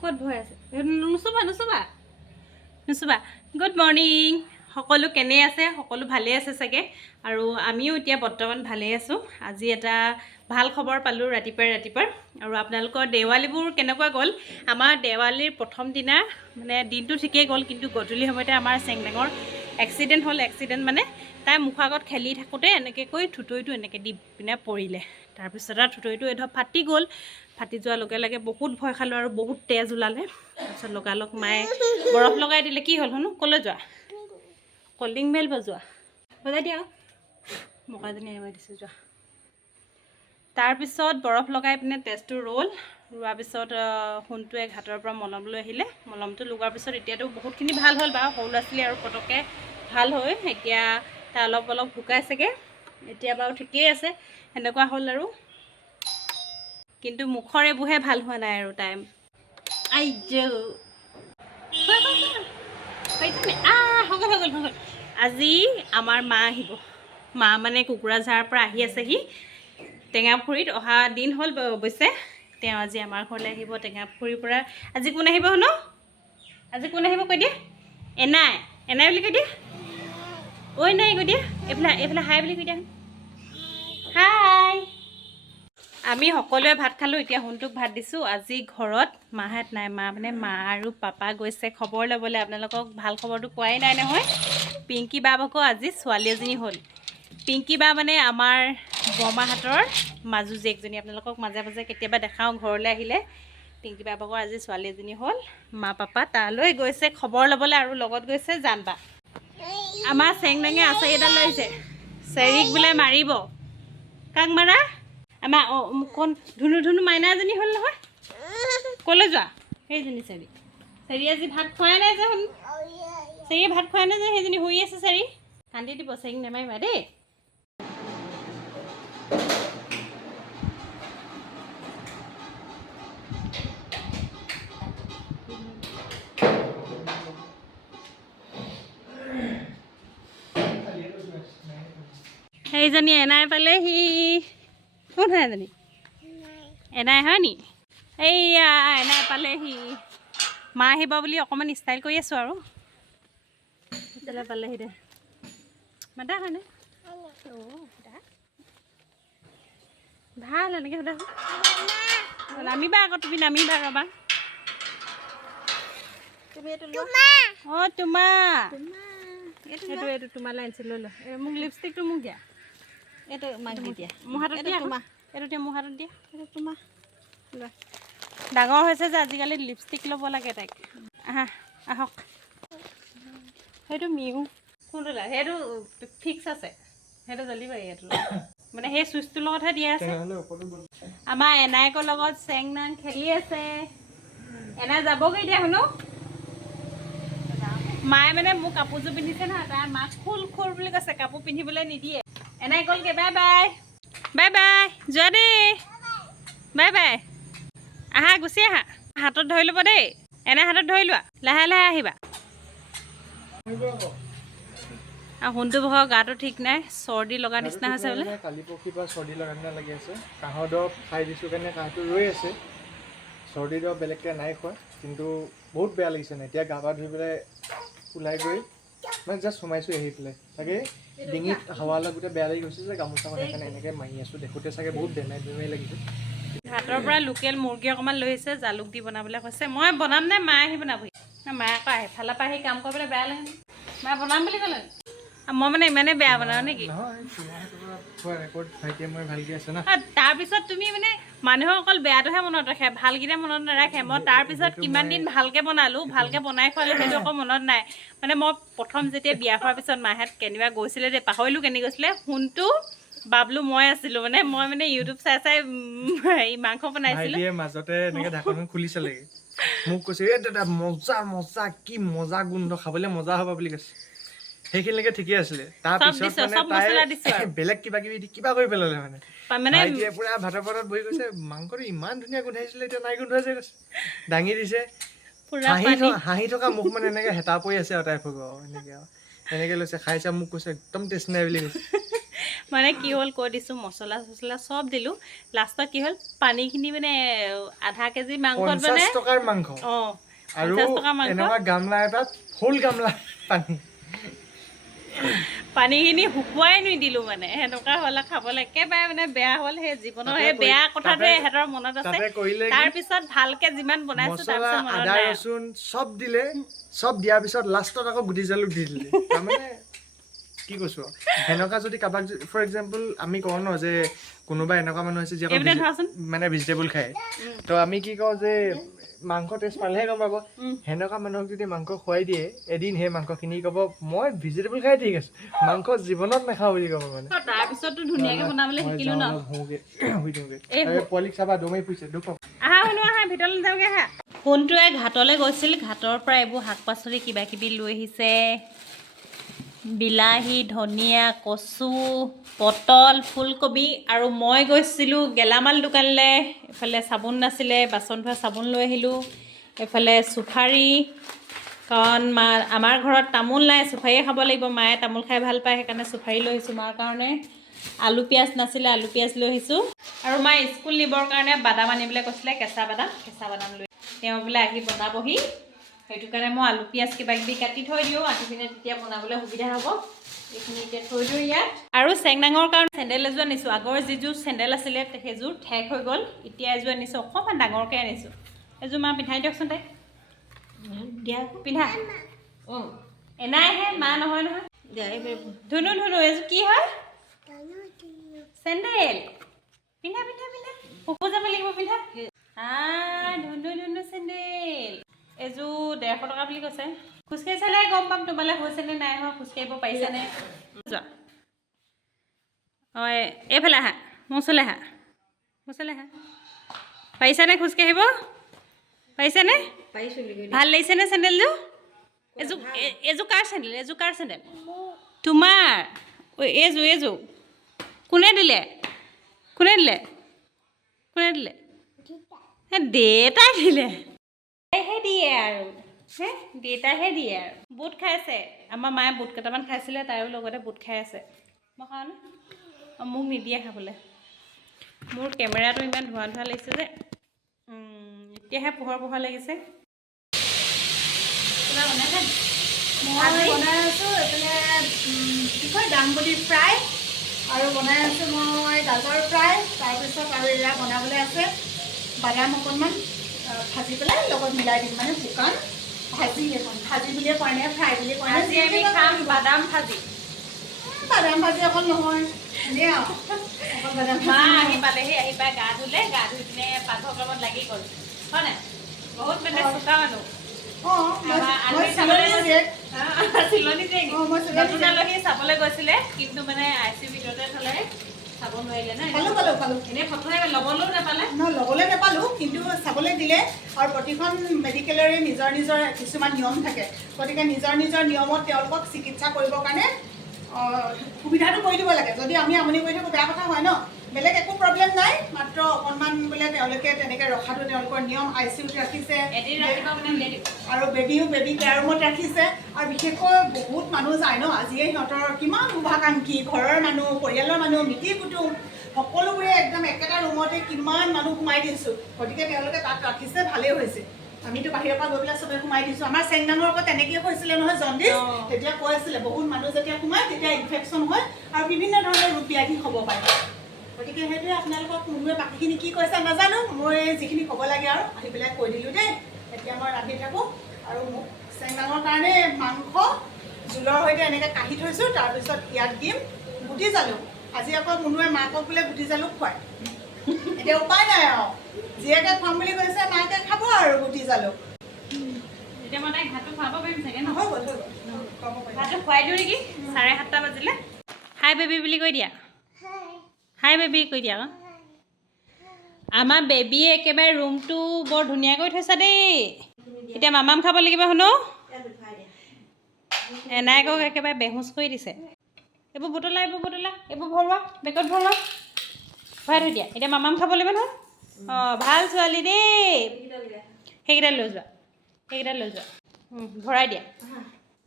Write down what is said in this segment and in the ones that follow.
ক'ত ভয় আছে নুচুবা নুচুবা নুচুবা গুড মৰ্ণিং সকলো কেনে আছে সকলো ভালে আছে চাগে আৰু আমিও এতিয়া বৰ্তমান ভালে আছোঁ আজি এটা ভাল খবৰ পালোঁ ৰাতিপুৱা আৰু আপোনালোকৰ দেৱালীবোৰ কেনেকুৱা গ'ল আমাৰ দেৱালীৰ প্ৰথম দিনা মানে দিনটো ঠিকেই গ'ল কিন্তু গধূলি সময়তে আমাৰ চেংডেঙৰ এক্সিডেণ্ট হ'ল এক্সিডেণ্ট মানে তাই মুখৰ আগত খেলি থাকোঁতে এনেকৈ কৈ থুতৰিটো এনেকৈ দি পিনে পৰিলে তাৰপিছত আৰু থুতৰিটো এধৰ ফাটি গ'ল ফাটি যোৱাৰ লগে লগে বহুত ভয় খালোঁ আৰু বহুত তেজ ওলালে তাৰপিছত লগালগ মায়ে বৰফ লগাই দিলে কি হ'ল শুনো ক'লৈ যোৱা কল্ডিং বেল বজোৱা বজাই দিয়া মকাজনী আহিব দিছোঁ যোৱা তাৰপিছত বৰফ লগাই পিনে তেজটো ৰোৱাৰ পিছত সোণটোৱে ঘাটৰ পৰা মলম লৈ আহিলে মলমটো লগোৱাৰ পিছত এতিয়াতো বহুতখিনি ভাল হ'ল বাৰু সৰু ল'ৰা ছোৱালী আৰু পটককৈ ভাল হয় এতিয়া তাৰ অলপ শুকাইছেগৈ এতিয়া বাৰু ঠিকেই আছে সেনেকুৱা হ'ল আৰু কিন্তু মুখৰ এইবোৰহে ভাল হোৱা নাই আৰু টাইম হৈ গ'ল আজি আমাৰ মা আহিব মা মানে কোকৰাঝাৰৰ পৰা আহি আছেহি টেঙাপুখুৰীত অহা দিন হ'ল অৱশ্যে তেওঁ আজি আমাৰ ঘৰলৈ আহিব টেঙাপুখুৰীৰ পৰা আজি কোন আহিব শুনো আজি কোন আহিব কৈ দিয়া এনাই বুলি কৈ দিয়া ঐ নাই কৈ দিয়া এইফালে হাই বুলি কৈ দিয়া হাই আমি সকলোৱে ভাত খালোঁ এতিয়া সোণটোক ভাত দিছোঁ আজি ঘৰত মাহঁত নাই মা আৰু পাপা গৈছে খবৰ ল'বলৈ আপোনালোকক ভাল খবৰটো কোৱাই নাই নহয় পিংকি বা ভাগৰ আজি ছোৱালী এজনী হ'ল পিংকি বা মানে আমাৰ বৰমাহঁতৰ মাজু জীয়েকজনী আপোনালোকক মাজে মাজে কেতিয়াবা দেখাওঁ ঘৰলৈ আহিলে পিংকি বা ভাগৰ আজি ছোৱালী এজনী হ'ল মা পাপা তালৈ গৈছে খবৰ ল'বলৈ আৰু লগত গৈছে জানবা আমাৰ চেংডেঙে আচাৰি এটা লৈছে চেৰিক বোলে মাৰিব কাক মাৰা আমাৰ কোন ধুনু মাইনা এজনী হ'ল নহয় ক'লৈ যোৱা সেইজনী চেৰি আজি ভাত খোৱাই নাই যে শুন চেৰিয়ে ভাত খোৱাই নাই যে সেইজনী শুই আছে চেৰি কান্দি দিব চেৰিক নেমাৰিবা দেই সেইজনী এনাই পালেহি কোন হয় এজনী এনাই হয় নি এইয়া এনাই পালেহি মা আহিব বুলি অকণমান ষ্টাইল কৰি আছোঁ আৰু তেতিয়ালৈ পালেহি দে মাতা হয়নে ভাল এনেকৈ সোধা নামিবা আকৌ তুমি নামিবা ৰ'বা অঁ এইটো তোমালৈ আনিছোঁ লৈ লো মোক লিপষ্টিকটো মোক দিয়া এইটো মাক দি দিয়া মোৰ হাতত দিয়া এইটো দিয়া মোৰ হাতত দিয়া এইটো তোমাৰ লোৱা ডাঙৰ হৈছে যে আজিকালি লিপষ্টিক ল'ব লাগে তাইক আহক সেইটো মিউ কোনটো লাগে সেইটো ফিক্স আছে সেইটো জ্বলিব এইটো মানে সেই চুইচটোৰ লগতহে দিয়া আছে আমাৰ এনাইকৰ লগত চেংনাং খেলি আছে এনাই যাবগৈ এতিয়া শুনো মায়ে মানে মোক কাপোৰযোৰ পিন্ধিছে নহয় তাই মাক খোল বুলি কৈছে কাপোৰ পিন্ধিবলৈ নিদিয়ে এনাই গ'লগৈ বাই বাই যোৱা দেই বাই আহা গুচি আহা হাতত ধৰি ল'ব দেই এনাই হাতত ধৰি লোৱা লাহে আহিবা আৰু সোণটো ভাগৰ গাটো ঠিক নাই চৰ্দি লগা নিচিনা হৈছে বোলে কালি পৰহি পৰা চৰ্দি লগা নিচিনা লাগি আছে কাহৰ দৰৱ খাই দিছোঁ কাৰণে কাহটো ৰৈ আছে চৰ্দি দৰৱ বেলেগকৈ নাই খোৱা কিন্তু বহুত বেয়া লাগিছে নাই এতিয়া গা পা ধুই পেলাই ওলাই গৈ মানে জাষ্ট সোমাইছোঁ আহি পেলাই তাকে ডিঙিত হাৱা লাগোঁতে বেয়া লাগি গৈছে যে গামোচাখন সেইকাৰণে এনেকৈ মাৰি আছোঁ দেখোঁতে চাগে বহুত বেমাৰী লাগিছে হাতৰ পৰা লোকেল মুৰ্গী অকণমান লৈ আহিছে জালুক দি বনাবলৈ কৈছে মই বনাম নে মায়ে আহি বনাবহি মায়ে আকৌ এফালৰ পৰা আহি কাম কৰিবলৈ বেয়া লাগে মায়ে বনাম বুলি ক'লে মই মানে ইমানেই বেয়া বনাওঁ নেকি তাৰপিছত তুমি মানে মানুহক অকল বেয়াটোহে মনত ৰাখে ভালকেইটা মনত নাৰাখে মই তাৰপিছত কিমান দিন ভালকৈ বনালোঁ ভালকৈ বনাই খোৱালোঁ সেইটো আকৌ মনত নাই মানে মই প্ৰথম যেতিয়া বিয়া হোৱাৰ পিছত মাহঁত কেনিবা গৈছিলে দেই পাহৰিলোঁ কেনি গৈছিলে সোণটো বাবলু মই আছিলোঁ মানে মই ইউটিউব চাই হেৰি মাংস বনাইছিলোঁ মাজতে এনেকৈ ঢাকনখন খুলি চালেগৈ মোক কৈছে এই দাদা মজা কি মজা গোন্ধ খাবলৈ মজা হ'ব বুলি কৈছে সেইখিনিলৈকে ঠিকে আছিলে তাৰপিছত বেলেগ কিবা কৰি পেলালে মানে পুৰা ভাতৰ পাতত বহি গৈছে মাংসটো ইমান ধুনীয়া গোন্ধাইছিলে এতিয়া নাই গোন্ধাইছে কৈছে দাঙি দিছে হাঁহি থকা মুখ মানে এনেকৈ হেতা পৰি আছে আৰু তাই ভোগ এনেকৈ লৈছে খাইছে মোক কৈছে একদম টেষ্ট নাই বুলি কৈছে মানে কি হ'ল কৈ দিছোঁ, মছলা চছলা চব দিলোঁ, লাষ্টত কি হ'ল পানীখিনি মানে আধা কেজি মাংসত মানে 50 টকাৰ মাংস অঁ আৰু 50 টকা মাংস, এনেকুৱা গামলা এটাত ফুল গামলা পানী, পানীখিনি শুকুৱাই নিদিলোঁ মানে সেনেকুৱা হ'লে খাবলৈ একেবাৰে মানে বেয়া হ'ল। সেই জীৱনৰ সেই বেয়া কথাটোৱে এহেঁতৰ মনত আছে। তাৰপিছত ভালকৈ যিমান বনাইছোঁ মছলা তাৰপিছত মনত আদা নাই। ৰচুন চব দিলে, চব দিয়াৰ পিছত লাষ্টত আকৌ গুটি জালুক দি দিলে। তাৰমানে কি কৈছোঁ, সেনেকুৱা যদি কাৰোবাক ফৰ এক্সাম্পল আমি কওঁ ন যে কোনোবা এনেকুৱা মানুহ আছে যি এইপিনে ধৰাচোন মানে ভেজিটেবল খায়, তো আমি কি কওঁ যে মাংস টেষ্ট পালেহে গম পাব। সেনেকুৱা মানুহক যদি মাংস খুৱাই দিয়ে এদিন, সেই মাংসখিনি ক'ব মই ভেজিটেবল খাই ঠিক আছে, মাংস জীৱনত নাখাওঁ বুলি ক'ব। মানে তাৰপিছততো ধুনীয়াকৈ বনাবলৈ শিকিলোঁ ন। পোৱালিক চাবা দমাই ফুৰিছে, দুখ পাব। আহা শুনো, আহা ভিতৰলৈ যাওঁগৈ আহা। সোণটোৱে ঘাটলৈ গৈছিল, ঘাটৰ পৰা এইবোৰ শাক পাচলি কিবা কিবি লৈ আহিছে, বিলাহী, ধনিয়া, কচু, পটল, ফুলকবি। আৰু মই গৈছিলোঁ গেলামাল দোকানলৈ, এইফালে চাবোন নাছিলে, বাচন ধোৱা চাবোন লৈ আহিলোঁ, এইফালে চুফাৰী, কাৰণ আমাৰ ঘৰত তামোল নাই, চুফাৰীয়ে খাব লাগিব, মায়ে তামোল খাই ভাল পায়, সেইকাৰণে চুফাৰী লৈ আহিছোঁ মাৰ কাৰণে। আলু পিঁয়াজ নাছিলে, আলু পিঁয়াজ লৈ আহিছোঁ। আৰু মায়ে স্কুল নিবৰ কাৰণে বাদাম আনিবলৈ কৈছিলে, কেঁচা বাদাম লৈ তেওঁ বোলে আহি বনাবহি, সেইটো কাৰণে মই আলু পিঁয়াজ কিবা কিবি কাটি থৈ দিওঁ, আহি পিনে তেতিয়া বনাবলৈ সুবিধা হ'ব। এইখিনি এতিয়া থৈ দিওঁ ইয়াত। আৰু চেংনাঙৰ কাৰণে চেণ্ডেল এযোৰ আনিছোঁ। আগৰ যিযোৰ চেণ্ডেল আছিলে সেইযোৰ ঠেক হৈ গ'ল, এতিয়া এযোৰ আনিছোঁ, অকণমান ডাঙৰকৈ আনিছোঁ। এযোৰ মা পিন্ধাই দিয়কচোন তাইক, দিয়া পিন্ধা। অঁ এনাইহে, মা নহয় নহয়। ধুনু এযোৰ কি হয়? চেণ্ডেল পিন্ধা পিন্ধা পিন্ধা, শুকো যাব লাগিব, পিন্ধা। ধুনু চেণ্ডেল এযোৰ 150 টকা বুলি কৈছে। খোজকাঢ়ি চালে গম পাম তোমালৈ হৈছেনে নাই হোৱা, খোজকাঢ়িব পাৰিছেনে। যোৱা অঁ এইফালে আহা, মোৰ ওচৰলৈ আহা, পাৰিছানে খোজকাঢ়িব? পাৰিছেনে? ভাল লাগিছেনে চেণ্ডেলযোৰ? এযোৰ কাৰ চেণ্ডেল? তোমাৰ এইযোৰ কোনে দিলে? দেউতাই দিলে। দেউতাইহে দিয়ে আৰু বুট খাইছে। আমাৰ মায়ে বুট কেইটামান খাইছিলে, তাইও লগতে বুট খাই আছে। মই খাওঁ নে? মোক নিদিয়ে খাবলৈ। মোৰ কেমেৰাটো ইমান ধোঁৱা লাগিছে যে, এতিয়াহে পোহৰ লাগিছে। কিবা বনাইছে? মই বনাই আছোঁ এইফালে কি কয় দাংবডি ফ্ৰাই, আৰু বনাই আছোঁ মই গাজৰ ফ্ৰাই। তাৰপিছত আৰু এয়া বনাবলৈ আছে বাদাম অকণমান ভাজি পেলাই লগত মিলাই দিম, মানে শুকান ভাজি এখন, ভাজি বুলিয়ে কয় নে ফ্ৰাই বুলিয়ে কয় নে? আমি খাম বাদাম ভাজি অকল নহয়, এনেই আৰু অকল বাদাম মা ভাজি আহি পালেহি, আহি পাই গা ধুলে, গা ধুই পিনে পাকঘৰ কামত লাগি গ'ল, হয় নাই? বহুত মানে চোকা মানুহ। নতুন আলহী চাবলৈ গৈছিলে, কিন্তু মানে ICU ভিতৰতে থ'লে, চাব নোৱাৰিলে ন। পালোঁ এনেই প্ৰথমে ল'বলৈও নাপালে। ল'বলৈ নাপালোঁ, কিন্তু চাবলৈ দিলে। আৰু প্ৰতিখন মেডিকেলৰে নিজৰ কিছুমান নিয়ম থাকে, গতিকে নিজৰ নিয়মত তেওঁলোকক চিকিৎসা কৰিবৰ কাৰণে সুবিধাটো কৰি দিব লাগে। যদি আমি আমনি কৰি থাকোঁ বেয়া কথা হয় ন। বেলেগ একো প্ৰব্লেম নাই, মাত্ৰ অকণমান বোলে তেওঁলোকে তেনেকৈ ৰখাটো তেওঁলোকৰ নিয়ম। ICUত ৰাখিছে আৰু বেবী কেয়াৰ ৰুমত ৰাখিছে। আৰু বিশেষকৈ বহুত মানুহ যায় ন, আজিয়ে সিহঁতৰ কিমান শুভাকাংক্ষী, ঘৰৰ মানুহ, পৰিয়ালৰ মানুহ, মিতিৰ কুটুম সকলোবোৰে একদম একেটা ৰুমতে কিমান মানুহ সোমাই দিছোঁ। গতিকে তেওঁলোকে তাত ৰাখিছে, ভালেই হৈছে। আমিতো বাহিৰৰ পৰা গৈ পেলাই চবে সোমাই দিছোঁ। আমাৰ চেংনাঙৰ আকৌ তেনেকৈ হৈছিলে নহয় জণ্ডিছ, তেতিয়া কৈ আছিলে বহুত মানুহ যেতিয়া সোমায় তেতিয়া ইনফেকশ্যন হয় আৰু বিভিন্ন ধৰণৰ ৰোগ ব্যাধি হ'ব পাৰে। গতিকে সেইটোৱে আপোনালোকক মুনুৱে বাকীখিনি কি কৈছে নাজানো, মই যিখিনি ক'ব লাগে আৰু আহি পেলাই কৈ দিলোঁ দেই। এতিয়া মই ৰান্ধি থাকোঁ। আৰু মোক চেংনাঙৰ কাৰণে মাংস জোলৰ সৈতে এনেকৈ কাঢ়ি থৈছোঁ, তাৰপিছত ইয়াত দিম গুটি জালুক। আজি আকৌ মুনুৱে মাকক বোলে গুটি জালুক খুৱায়। এতিয়া উপায় নাই আৰু, জীয়েকে খুৱাম বুলি কৈছে, মাকে খাব আৰু গুটি জালুক। এতিয়া মই তাইক ভাতটো খুৱাব পাৰিম চাগে ন? হৈ গ'ল ভাতটো খুৱাই দিওঁ নেকি? 7:30 বাজিলে। হাই বেবী বুলি কৈ দিয়া, হাই বেবী কৈ দিয়া। আমাৰ বেবীয়ে একেবাৰে ৰুমটো বৰ ধুনীয়াকৈ থৈছা দেই। এতিয়া মামাম খাব লাগিব শুনো। এনাইকক একেবাৰে বেহুচ কৰি দিছে। এইবোৰ বুটলা, এইবোৰ ভৰোৱা, বেগত ভৰোৱা, ভৰাই থৈ দিয়া। এতিয়া মামাম খাব লাগিব নহয়। অঁ ভাল ছোৱালী দেই। সেইকেইটা লৈ যোৱা, ভৰাই দিয়া।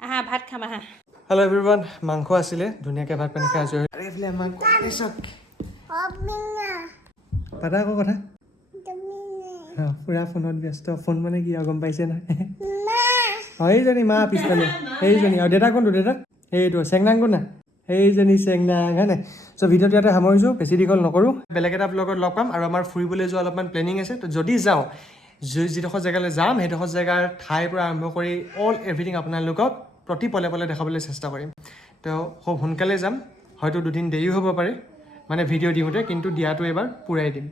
আহা ভাত খাম আহা। হেল্ল' এভৰিৱান, মাংস আছিলে, ধুনীয়াকৈ ভাত পানী খাই আজৰি হৈ এইফালে মাংস চাওক। পাতা আকৌ কথা পুৰা ফোনত ব্যস্ত। ফোন মানে কি আৰু গম পাইছে নহয়। সেইজনী মা পিছফালে, সেইজনী আৰু দেউতা কোনটো? দেউতা সেইটো চেংনাং কোন না, সেইজনী চেংনাং হয় নাই। চ' ভিডিঅ'টো ইয়াতে সামৰিছোঁ, বেছি দীঘল নকৰোঁ। বেলেগ এটা ব্লগত লগ পাম আৰু আমাৰ ফুৰিবলৈ যোৱা অলপমান প্লেনিং আছে। তো যদি যাওঁ, যিডোখৰ জেগালৈ যাম সেইডোখৰ জেগাৰ ঠাইৰ পৰা আৰম্ভ কৰি অল এভৰিথিং আপোনালোকক প্ৰতি পলে পলে দেখাবলৈ চেষ্টা কৰিম। তো খুব সোনকালে যাম, হয়তো 2 দিন দেৰিও হ'ব পাৰে মানে ভিডিঅ' দিওঁতে, কিন্তু দিয়াটো এবাৰ পূৰাই দিম।